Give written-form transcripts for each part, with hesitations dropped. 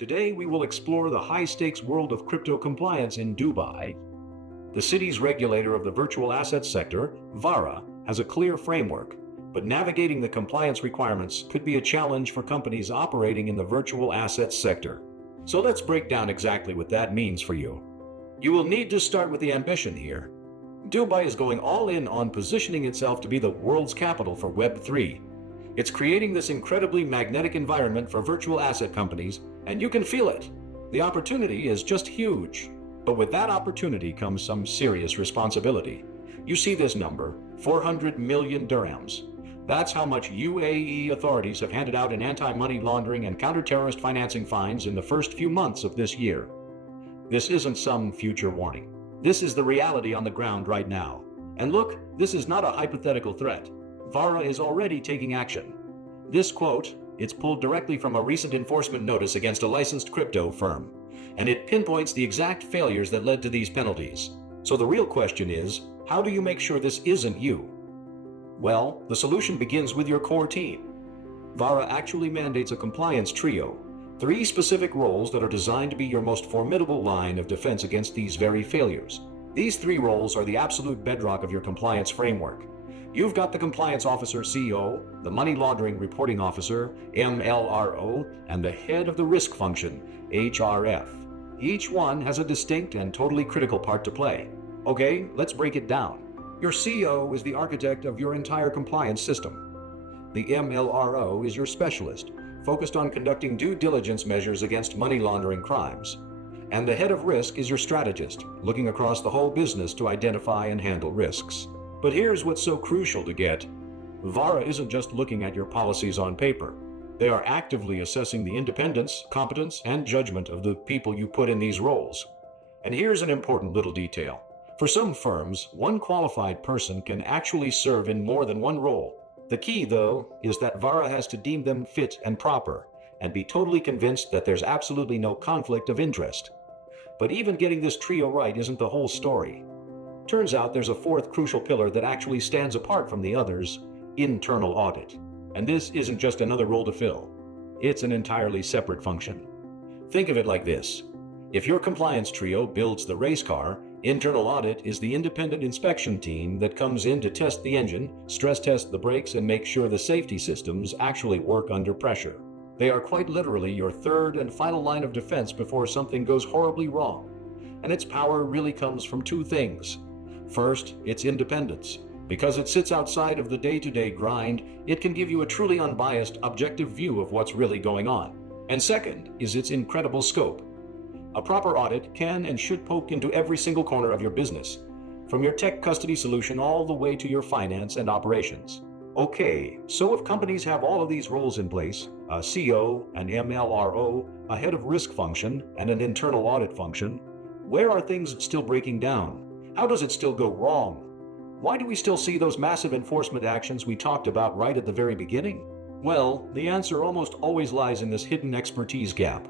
Today we will explore the high-stakes world of crypto compliance in Dubai. The city's regulator of the virtual assets sector, Vara, has a clear framework, but navigating the compliance requirements could be a challenge for companies operating in the virtual assets sector. So let's break down exactly what that means for you. You will need to start with the ambition here. Dubai is going all in on positioning itself to be the world's capital for Web3. It's creating this incredibly magnetic environment for virtual asset companies, and you can feel it. The opportunity is just huge. But with that opportunity comes some serious responsibility. You see this number, 400 million dirhams. That's how much UAE authorities have handed out in anti-money laundering and counter-terrorist financing fines in the first few months of this year. This isn't some future warning. This is the reality on the ground right now. And look, this is not a hypothetical threat. Vara is already taking action. This quote, it's pulled directly from a recent enforcement notice against a licensed crypto firm, and it pinpoints the exact failures that led to these penalties. So the real question is, how do you make sure this isn't you? Well, the solution begins with your core team. Vara actually mandates a compliance trio, 3 specific roles that are designed to be your most formidable line of defense against these very failures. These 3 roles are the absolute bedrock of your compliance framework. You've got the compliance officer CO, the money laundering reporting officer MLRO, and the head of the risk function HRF. Each one has a distinct and totally critical part to play. Okay, let's break it down. Your CO is the architect of your entire compliance system. The MLRO is your specialist, focused on conducting due diligence measures against money laundering crimes. And the head of risk is your strategist, looking across the whole business to identify and handle risks. But here's what's so crucial to get. Vara isn't just looking at your policies on paper. They are actively assessing the independence, competence, and judgment of the people you put in these roles. And here's an important little detail. For some firms, one qualified person can actually serve in more than one role. The key, though, is that Vara has to deem them fit and proper, and be totally convinced that there's absolutely no conflict of interest. But even getting this trio right isn't the whole story. Turns out there's a 4th crucial pillar that actually stands apart from the others, internal audit. And this isn't just another role to fill. It's an entirely separate function. Think of it like this. If your compliance trio builds the race car, internal audit is the independent inspection team that comes in to test the engine, stress test the brakes, and make sure the safety systems actually work under pressure. They are quite literally your 3rd and final line of defense before something goes horribly wrong. And its power really comes from 2 things. First, its independence. Because it sits outside of the day-to-day grind, it can give you a truly unbiased, objective view of what's really going on. And second is its incredible scope. A proper audit can and should poke into every single corner of your business, from your tech custody solution all the way to your finance and operations. Okay, so if companies have all of these roles in place, a CO, an MLRO, a head of risk function, and an internal audit function, where are things still breaking down? How does it still go wrong? Why do we still see those massive enforcement actions we talked about right at the very beginning? Well, the answer almost always lies in this hidden expertise gap.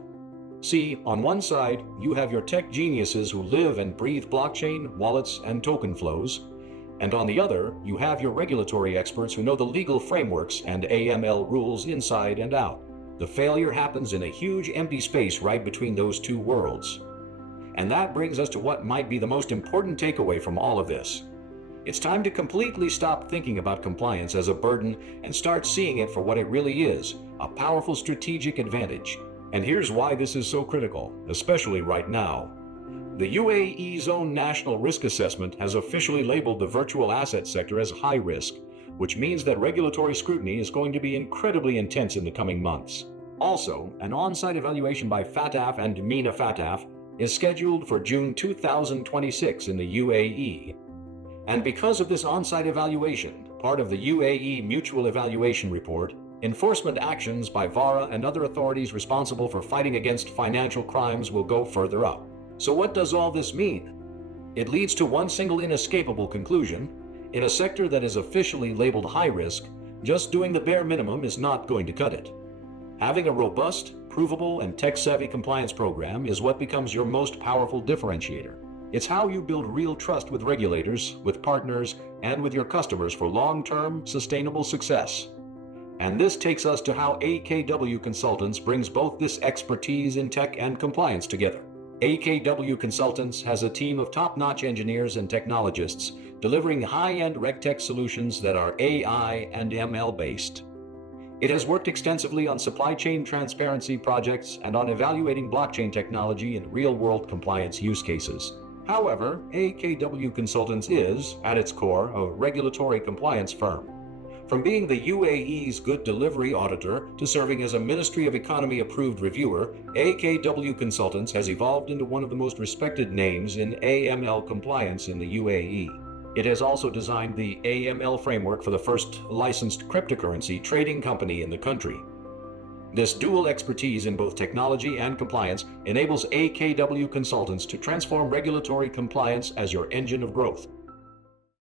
See, on one side, you have your tech geniuses who live and breathe blockchain, wallets, and token flows. And on the other, you have your regulatory experts who know the legal frameworks and AML rules inside and out. The failure happens in a huge empty space right between those 2 worlds. And that brings us to what might be the most important takeaway from all of this. It's time to completely stop thinking about compliance as a burden and start seeing it for what it really is, a powerful strategic advantage. And here's why this is so critical, especially right now. The UAE's own National Risk Assessment has officially labeled the virtual asset sector as high risk, which means that regulatory scrutiny is going to be incredibly intense in the coming months. Also, an on-site evaluation by FATF and MENA FATF is scheduled for June 2026 in the UAE. And because of this on-site evaluation, part of the UAE Mutual Evaluation Report, enforcement actions by Vara and other authorities responsible for fighting against financial crimes will go further up. So what does all this mean? It leads to one single inescapable conclusion. In a sector that is officially labeled high risk, just doing the bare minimum is not going to cut it. Having a robust, provable, and tech-savvy compliance program is what becomes your most powerful differentiator. It's how you build real trust with regulators, with partners, and with your customers for long-term, sustainable success. And this takes us to how AKW Consultants brings both this expertise in tech and compliance together. AKW Consultants has a team of top-notch engineers and technologists delivering high-end RegTech solutions that are AI and ML based. It has worked extensively on supply chain transparency projects and on evaluating blockchain technology in real-world compliance use cases. However, AKW Consultants is, at its core, a regulatory compliance firm. From being the UAE's Good Delivery Auditor to serving as a Ministry of Economy approved reviewer, AKW Consultants has evolved into one of the most respected names in AML compliance in the UAE. It has also designed the AML framework for the first licensed cryptocurrency trading company in the country. This dual expertise in both technology and compliance enables AKW Consultants to transform regulatory compliance as your engine of growth.